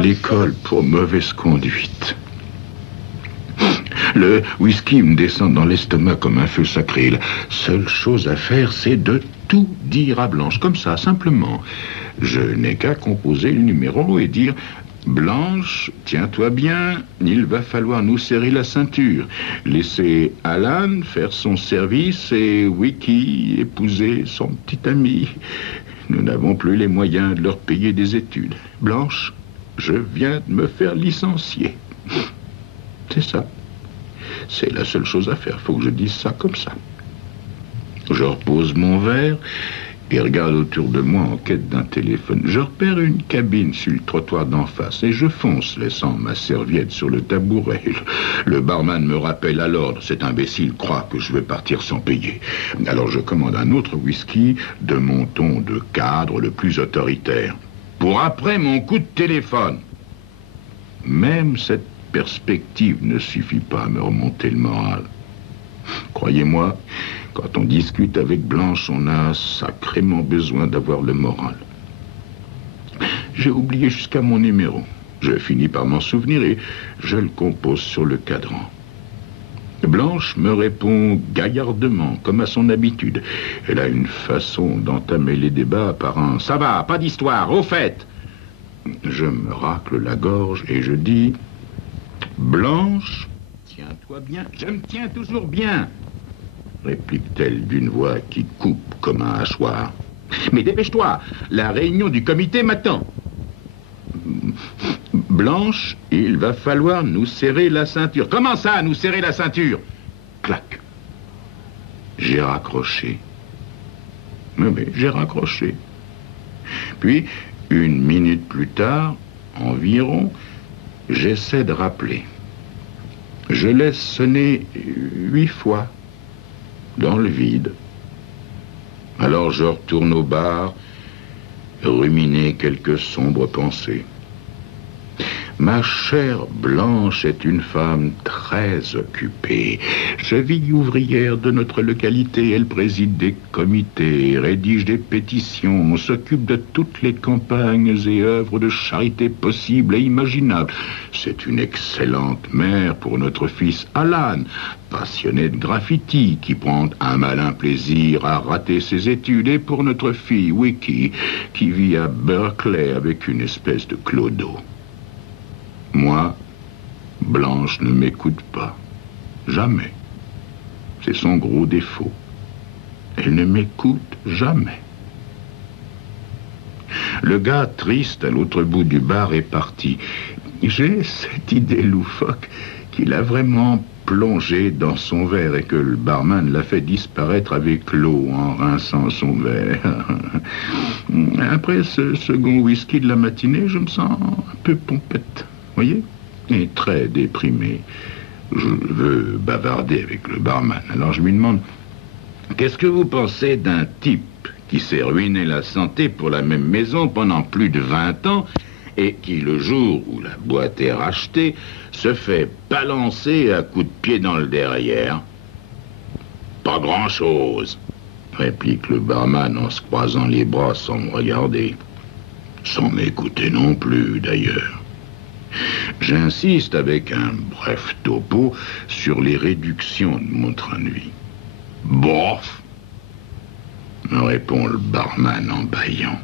L'école pour mauvaise conduite. Le whisky me descend dans l'estomac comme un feu sacré. La seule chose à faire, c'est de tout dire à Blanche, comme ça, simplement. Je n'ai qu'à composer le numéro et dire... Blanche, tiens-toi bien, il va falloir nous serrer la ceinture. Laisser Alan faire son service et Wiki épouser son petit ami. Nous n'avons plus les moyens de leur payer des études. Blanche, je viens de me faire licencier. C'est ça. C'est la seule chose à faire. Faut que je dise ça comme ça. Je repose mon verre et regarde autour de moi en quête d'un téléphone. Je repère une cabine sur le trottoir d'en face et je fonce, laissant ma serviette sur le tabouret. Le barman me rappelle à l'ordre. Cet imbécile croit que je vais partir sans payer. Alors je commande un autre whisky de mon ton de cadre le plus autoritaire. Pour après mon coup de téléphone. Même cette perspective ne suffit pas à me remonter le moral. Croyez-moi, quand on discute avec Blanche, on a sacrément besoin d'avoir le moral. J'ai oublié jusqu'à mon numéro. Je finis par m'en souvenir et je le compose sur le cadran. Blanche me répond gaillardement, comme à son habitude. Elle a une façon d'entamer les débats par un « ça va, pas d'histoire, au fait !» Je me racle la gorge et je dis « Blanche, tiens-toi bien. »« Je me tiens toujours bien !» réplique-t-elle d'une voix qui coupe comme un hachoir. « Mais dépêche-toi, la réunion du comité m'attend. »« Blanche, il va falloir nous serrer la ceinture. »« Comment ça, nous serrer la ceinture ?» Clac. J'ai raccroché. Mais j'ai raccroché. Puis, une minute plus tard, environ, j'essaie de rappeler. Je laisse sonner 8 fois. Dans le vide. Alors je retourne au bar, ruminer quelques sombres pensées. Ma chère Blanche est une femme très occupée. Cheville ouvrière de notre localité, elle préside des comités, rédige des pétitions, s'occupe de toutes les campagnes et œuvres de charité possibles et imaginables. C'est une excellente mère pour notre fils Alan, passionné de graffiti, qui prend un malin plaisir à rater ses études, et pour notre fille Wiki, qui vit à Berkeley avec une espèce de clodo. Moi, Blanche ne m'écoute pas. Jamais. C'est son gros défaut. Elle ne m'écoute jamais. Le gars triste à l'autre bout du bar est parti. J'ai cette idée loufoque qu'il a vraiment plongé dans son verre et que le barman l'a fait disparaître avec l'eau en rinçant son verre. Après ce second whisky de la matinée, je me sens un peu pompette. Voyez, et très déprimé. Je veux bavarder avec le barman. Alors je lui demande, qu'est-ce que vous pensez d'un type qui s'est ruiné la santé pour la même maison pendant plus de 20 ans et qui, le jour où la boîte est rachetée, se fait balancer à coups de pied dans le derrière? Pas grand-chose, réplique le barman en se croisant les bras sans me regarder. Sans m'écouter non plus, d'ailleurs. J'insiste avec un bref topo sur les réductions de mon train de vie. Bof, me répond le barman en bâillant.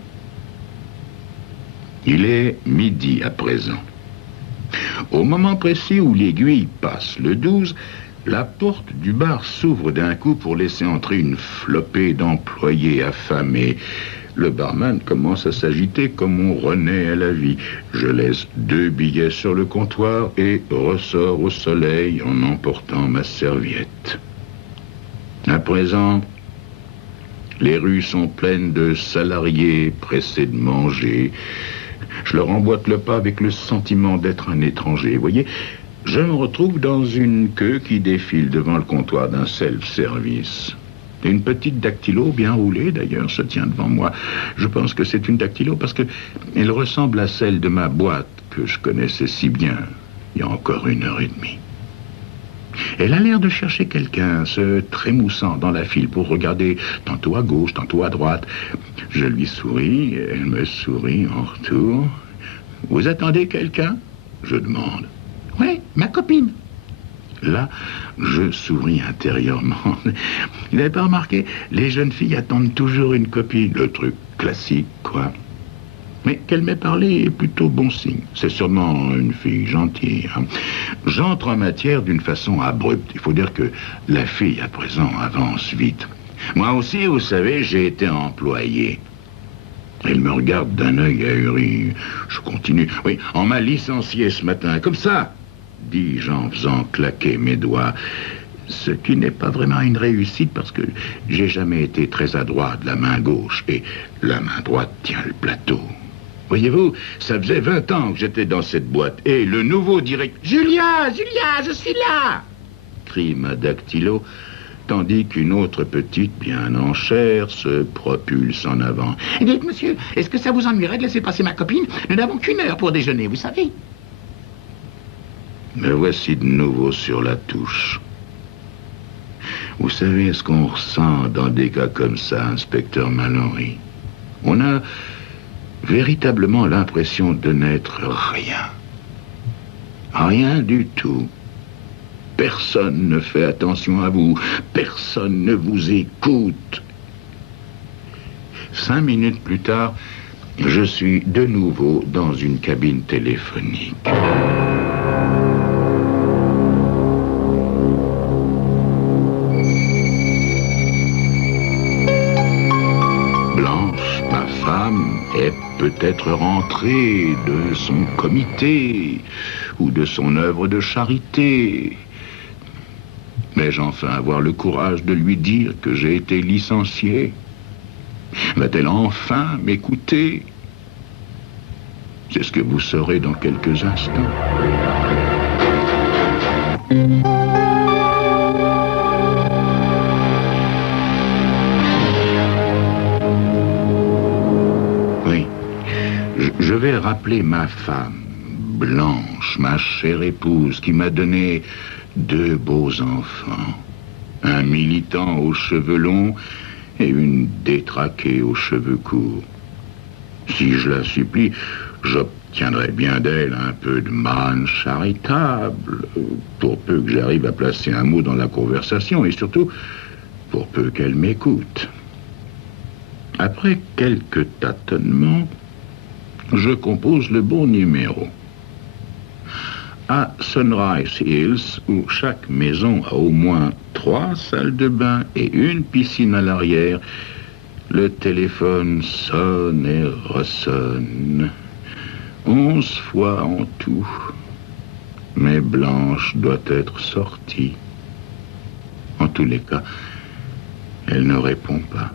Il est midi à présent. Au moment précis où l'aiguille passe le 12, la porte du bar s'ouvre d'un coup pour laisser entrer une flopée d'employés affamés. Le barman commence à s'agiter comme on renaît à la vie. Je laisse 2 billets sur le comptoir et ressors au soleil en emportant ma serviette. À présent, les rues sont pleines de salariés pressés de manger. Je leur emboîte le pas avec le sentiment d'être un étranger. Vous voyez, je me retrouve dans une queue qui défile devant le comptoir d'un self-service. Une petite dactylo, bien roulée d'ailleurs, se tient devant moi. Je pense que c'est une dactylo parce qu'elle ressemble à celle de ma boîte que je connaissais si bien il y a encore 1h30. Elle a l'air de chercher quelqu'un, se trémoussant dans la file pour regarder tantôt à gauche, tantôt à droite. Je lui souris, elle me sourit en retour. Vous attendez quelqu'un? Je demande. Oui, ma copine. Là, je souris intérieurement. Vous n'avez pas remarqué? Les jeunes filles attendent toujours une copine. Le truc classique, quoi. Mais qu'elle m'ait parlé est plutôt bon signe. C'est sûrement une fille gentille. Hein. J'entre en matière d'une façon abrupte. Il faut dire que la fille, à présent, avance vite. Moi aussi, vous savez, j'ai été employé. Elle me regarde d'un œil ahuri. Je continue. Oui, on m'a licencié ce matin, comme ça, dis-je en faisant claquer mes doigts. Ce qui n'est pas vraiment une réussite parce que j'ai jamais été très adroit de la main gauche et la main droite tient le plateau. Voyez-vous, ça faisait 20 ans que j'étais dans cette boîte et le nouveau directeur... Julia, je suis là! Crie ma dactylo, tandis qu'une autre petite, bien en chair, se propulse en avant. Dites, monsieur, est-ce que ça vous ennuierait de laisser passer ma copine? Nous n'avons qu'une heure pour déjeuner, vous savez. Me voici de nouveau sur la touche. Vous savez ce qu'on ressent dans des cas comme ça, inspecteur Mallory? On a véritablement l'impression de n'être rien. Rien du tout. Personne ne fait attention à vous. Personne ne vous écoute. 5 minutes plus tard, je suis de nouveau dans une cabine téléphonique. Blanche, ma femme, est peut-être rentrée de son comité ou de son œuvre de charité. Vais-je enfin avoir le courage de lui dire que j'ai été licencié? Va-t-elle enfin m'écouter? C'est ce que vous saurez dans quelques instants. Oui, je vais rappeler ma femme, Blanche, ma chère épouse, qui m'a donné 2 beaux enfants. Un militant aux cheveux longs et une détraquée aux cheveux courts. Si je la supplie, j'obtiendrai bien d'elle un peu de manne charitable, pour peu que j'arrive à placer un mot dans la conversation, et surtout, pour peu qu'elle m'écoute. Après quelques tâtonnements, je compose le bon numéro. À Sunrise Hills, où chaque maison a au moins 3 salles de bain et une piscine à l'arrière, le téléphone sonne et ressonne. 11 fois en tout. Mais Blanche doit être sortie. En tous les cas, elle ne répond pas.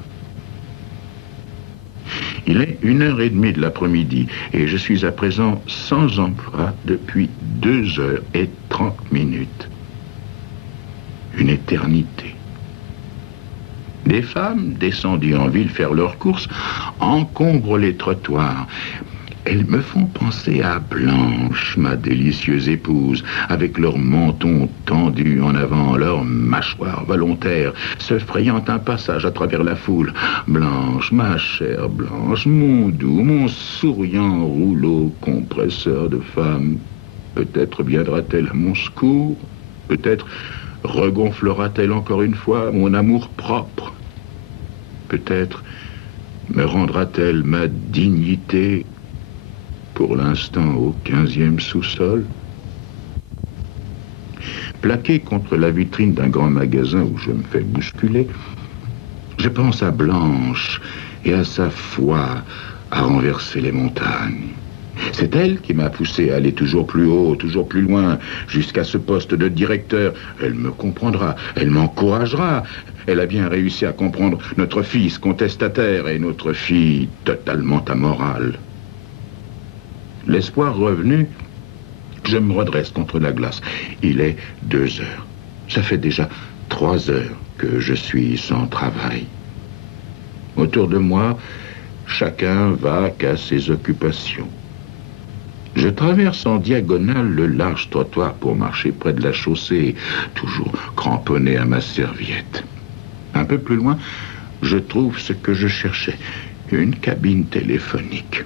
Il est 1h30 de l'après-midi et je suis à présent sans emploi depuis 2h30. Une éternité. Des femmes, descendues en ville faire leurs courses, encombrent les trottoirs. Elles me font penser à Blanche, ma délicieuse épouse, avec leurs mentons tendus en avant, leurs mâchoires volontaires, se frayant un passage à travers la foule. Blanche, ma chère Blanche, mon doux, mon souriant rouleau compresseur de femme. Peut-être viendra-t-elle à mon secours, peut-être regonflera-t-elle encore une fois mon amour propre. Peut-être me rendra-t-elle ma dignité, pour l'instant au 15e sous-sol. Plaqué contre la vitrine d'un grand magasin où je me fais bousculer, je pense à Blanche et à sa foi à renverser les montagnes. C'est elle qui m'a poussé à aller toujours plus haut, toujours plus loin, jusqu'à ce poste de directeur. Elle me comprendra, elle m'encouragera. Elle a bien réussi à comprendre notre fils contestataire et notre fille totalement amorale. L'espoir revenu, je me redresse contre la glace. Il est 2 heures. Ça fait déjà 3 heures que je suis sans travail. Autour de moi, chacun va qu'à ses occupations. Je traverse en diagonale le large trottoir pour marcher près de la chaussée, toujours cramponné à ma serviette. Un peu plus loin, je trouve ce que je cherchais, une cabine téléphonique.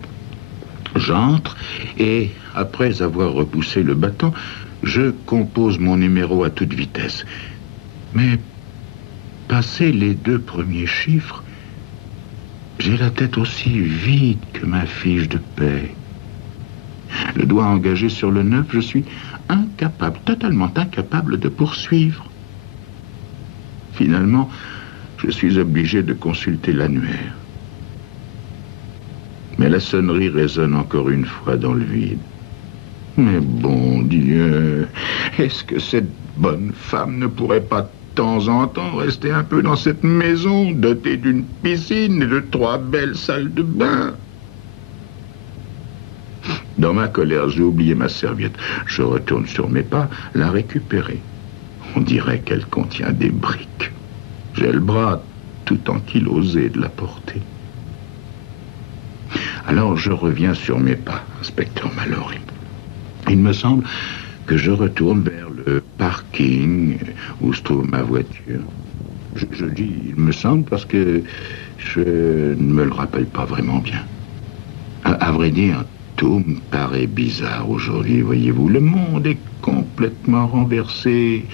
J'entre et, après avoir repoussé le bâton, je compose mon numéro à toute vitesse. Mais, passé les 2 premiers chiffres, j'ai la tête aussi vide que ma fiche de paie. Le doigt engagé sur le 9, je suis incapable, totalement incapable de poursuivre. Finalement, je suis obligé de consulter l'annuaire. Mais la sonnerie résonne encore une fois dans le vide. Mais bon Dieu, est-ce que cette bonne femme ne pourrait pas de temps en temps rester un peu dans cette maison, dotée d'une piscine et de 3 belles salles de bain? Dans ma colère, j'ai oublié ma serviette. Je retourne sur mes pas, la récupérer. On dirait qu'elle contient des briques. J'ai le bras tout ankylosé de la porter. Alors je reviens sur mes pas, inspecteur Mallory. Il me semble que je retourne vers le parking où se trouve ma voiture. Je dis il me semble parce que je ne me le rappelle pas vraiment bien. À vrai dire, tout me paraît bizarre aujourd'hui, voyez-vous. Le monde est complètement renversé.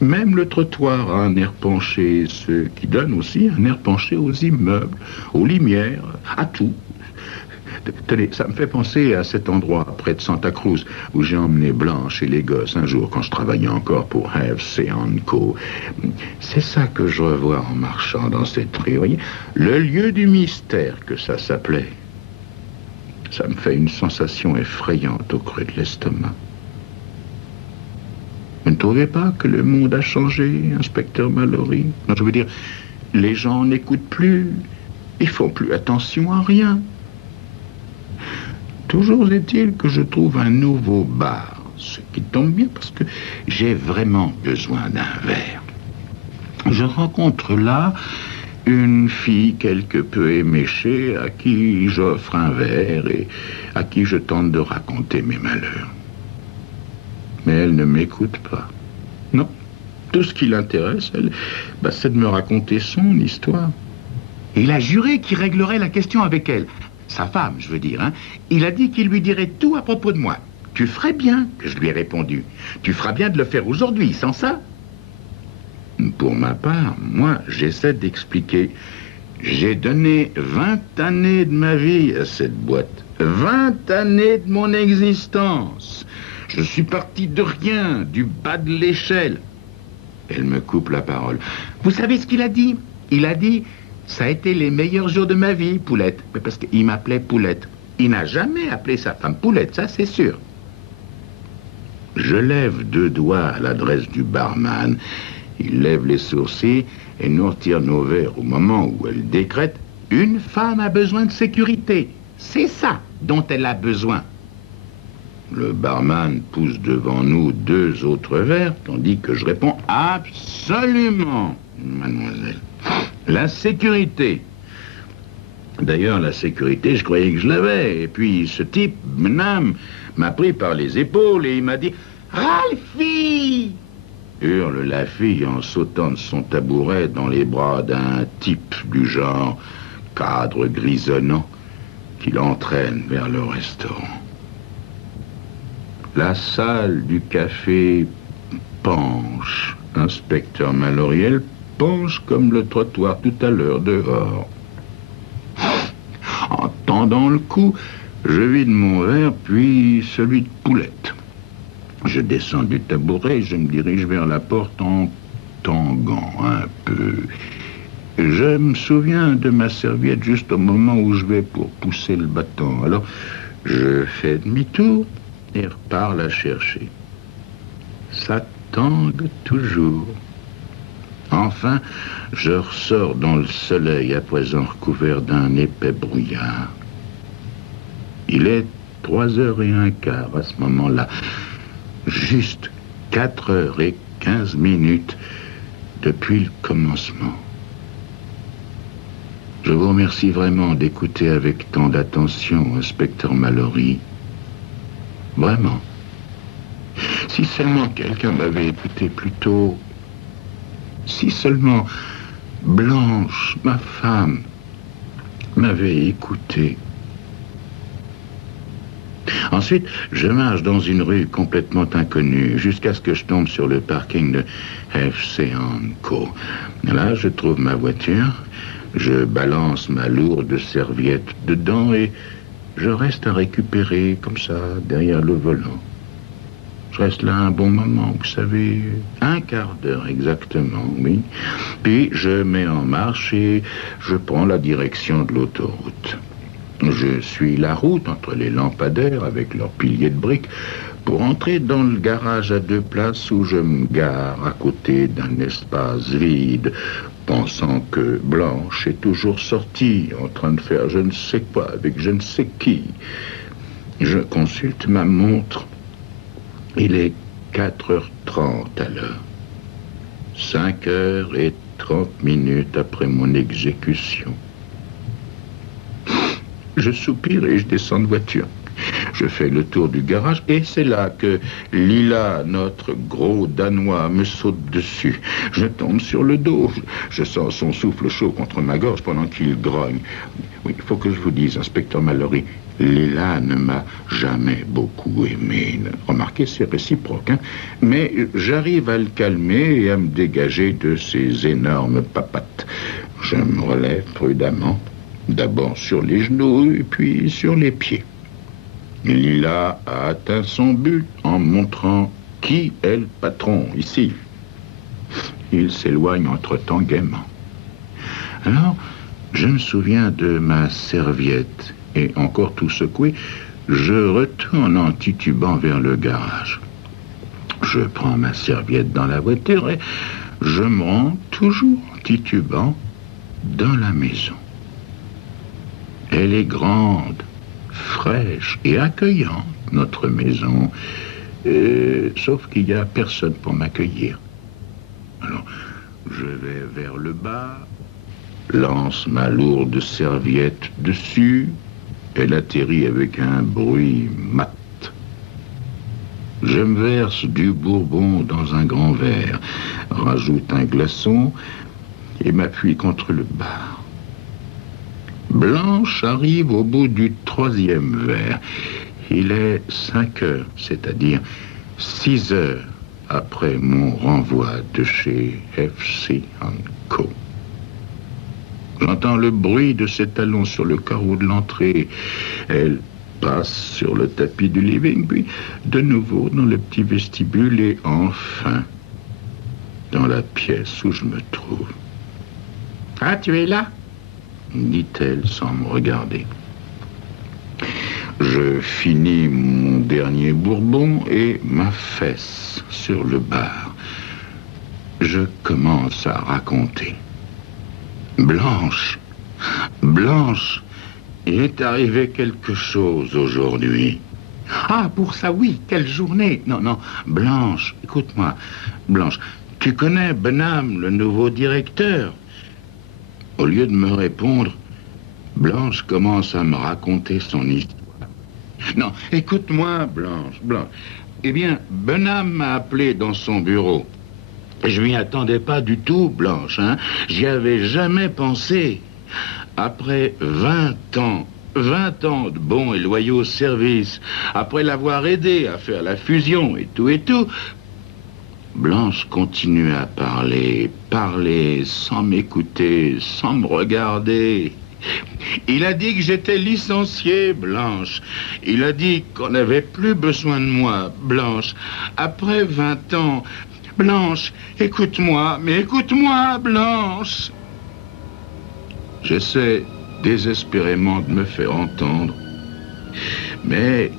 Même le trottoir a un air penché, ce qui donne aussi un air penché aux immeubles, aux lumières, à tout. Tenez, ça me fait penser à cet endroit près de Santa Cruz où j'ai emmené Blanche et les gosses un jour quand je travaillais encore pour Have Co. C'est ça que je revois en marchant dans cette rue, voyez. Le lieu du mystère que ça s'appelait. Ça me fait une sensation effrayante au creux de l'estomac. Vous ne trouvez pas que le monde a changé, inspecteur Mallory? Non, je veux dire, les gens n'écoutent plus. Ils font plus attention à rien. Toujours est-il que je trouve un nouveau bar, ce qui tombe bien parce que j'ai vraiment besoin d'un verre. Je rencontre là une fille quelque peu éméchée à qui j'offre un verre et à qui je tente de raconter mes malheurs. Mais elle ne m'écoute pas. Non, tout ce qui l'intéresse, c'est de me raconter son histoire. Il a juré qu'il réglerait la question avec elle. Sa femme, je veux dire, hein. Il a dit qu'il lui dirait tout à propos de moi. Tu ferais bien, que je lui ai répondu. Tu feras bien de le faire aujourd'hui, sans ça. Pour ma part, moi, j'essaie d'expliquer. J'ai donné 20 années de ma vie à cette boîte. 20 années de mon existence. Je suis parti de rien, du bas de l'échelle. Elle me coupe la parole. Vous savez ce qu'il a dit? Il a dit... Ça a été les meilleurs jours de ma vie, Poulette. Mais parce qu'il m'appelait Poulette. Il n'a jamais appelé sa femme Poulette, ça c'est sûr. Je lève 2 doigts à l'adresse du barman. Il lève les sourcils et nous retire nos verres au moment où elle décrète « Une femme a besoin de sécurité. C'est ça dont elle a besoin. » Le barman pousse devant nous 2 autres verres, tandis que je réponds « Absolument, mademoiselle. » La sécurité. D'ailleurs, la sécurité, je croyais que je l'avais. Et puis, ce type, Mnam, m'a pris par les épaules et il m'a dit « Ralphie !» hurle la fille en sautant de son tabouret dans les bras d'un type du genre cadre grisonnant qui l'entraîne vers le restaurant. La salle du café penche, inspecteur Mallory, elle penche comme le trottoir tout à l'heure dehors. En tendant le cou, je vide mon verre, puis celui de Poulette. Je descends du tabouret et je me dirige vers la porte en tanguant un peu. Je me souviens de ma serviette juste au moment où je vais pour pousser le bâton. Alors, je fais demi-tour et repars la chercher. Ça tangue toujours. Enfin, je ressors dans le soleil à présent recouvert d'un épais brouillard. Il est 3h15 à ce moment-là. Juste 4h15 depuis le commencement. Je vous remercie vraiment d'écouter avec tant d'attention, inspecteur Mallory. Vraiment. Si seulement quelqu'un m'avait écouté plus tôt... Si seulement Blanche, ma femme, m'avait écouté. Ensuite, je marche dans une rue complètement inconnue jusqu'à ce que je tombe sur le parking de FC Co. Là, je trouve ma voiture, je balance ma lourde serviette dedans et je reste à récupérer comme ça, derrière le volant. Je reste là un bon moment, vous savez, un quart d'heure exactement, oui. Puis je mets en marche et je prends la direction de l'autoroute. Je suis la route entre les lampadaires avec leurs piliers de briques pour entrer dans le garage à 2 places où je me gare à côté d'un espace vide, pensant que Blanche est toujours sortie, en train de faire je ne sais quoi avec je ne sais qui. Je consulte ma montre. Il est 4h30 à l'heure. 5h30 après mon exécution. Je soupire et je descends de voiture. Je fais le tour du garage et c'est là que Lila, notre gros Danois, me saute dessus. Je tombe sur le dos. Je sens son souffle chaud contre ma gorge pendant qu'il grogne. Oui, il faut que je vous dise, inspecteur Mallory, Lila ne m'a jamais beaucoup aimé. Remarquez, c'est réciproque, hein? Mais j'arrive à le calmer et à me dégager de ses énormes papates. Je me relève prudemment. D'abord sur les genoux et puis sur les pieds. Lila a atteint son but en montrant qui est le patron ici. Il s'éloigne entre-temps gaiement. Alors, je me souviens de ma serviette et encore tout secoué, je retourne en titubant vers le garage. Je prends ma serviette dans la voiture et je me rends toujours titubant dans la maison. Elle est grande, fraîche et accueillante, notre maison, sauf qu'il n'y a personne pour m'accueillir. Alors, je vais vers le bas, lance ma lourde serviette dessus, elle atterrit avec un bruit mat. Je me verse du bourbon dans un grand verre, rajoute un glaçon et m'appuie contre le bar. Blanche arrive au bout du 3e verre. Il est 5h, c'est-à-dire 6h après mon renvoi de chez FC Co. J'entends le bruit de ses talons sur le carreau de l'entrée. Elle passe sur le tapis du living, puis de nouveau dans le petit vestibule et enfin dans la pièce où je me trouve. « Ah, tu es là ?» dit-elle sans me regarder. Je finis mon dernier bourbon et ma fesse sur le bar. Je commence à raconter. Blanche, il est arrivé quelque chose aujourd'hui. Ah, pour ça, oui, quelle journée. Non, Blanche, écoute-moi. Blanche, tu connais Benham, le nouveau directeur? Au lieu de me répondre, Blanche commence à me raconter son histoire. Non, écoute-moi, Blanche. Eh bien, Benham m'a appelé dans son bureau. Je m'y attendais pas du tout, Blanche, hein. J'y avais jamais pensé. Après 20 ans de bons et loyaux services, après l'avoir aidé à faire la fusion et tout, Blanche continue à parler sans m'écouter, sans me regarder. Il a dit que j'étais licencié, Blanche. Il a dit qu'on n'avait plus besoin de moi, Blanche. Après 20 ans... Blanche, écoute-moi, Blanche. J'essaie désespérément de me faire entendre, mais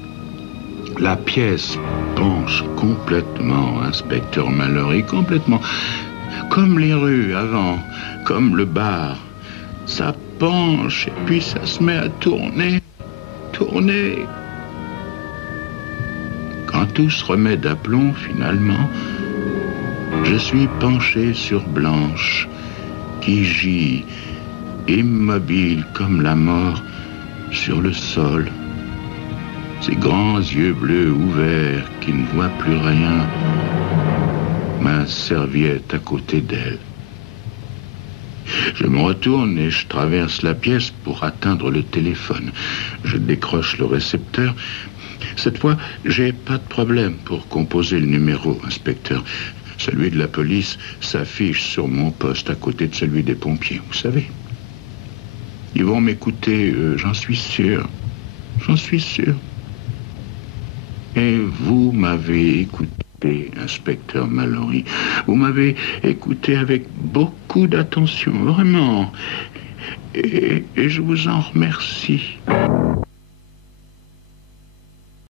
la pièce penche complètement, inspecteur Mallory, complètement. Comme les rues avant, comme le bar. Ça penche et puis ça se met à tourner. Quand tout se remet d'aplomb, finalement, je suis penché sur Blanche, qui gît, immobile comme la mort, sur le sol. Ses grands yeux bleus ouverts qui ne voient plus rien. Ma serviette à côté d'elle. Je me retourne et je traverse la pièce pour atteindre le téléphone. Je décroche le récepteur, Cette fois, j'ai pas de problème pour composer le numéro, inspecteur. Celui de la police s'affiche sur mon poste à côté de celui des pompiers, vous savez. Ils vont m'écouter, j'en suis sûr. J'en suis sûr. Et vous m'avez écouté, inspecteur Mallory. Vous m'avez écouté avec beaucoup d'attention, vraiment. Et je vous en remercie.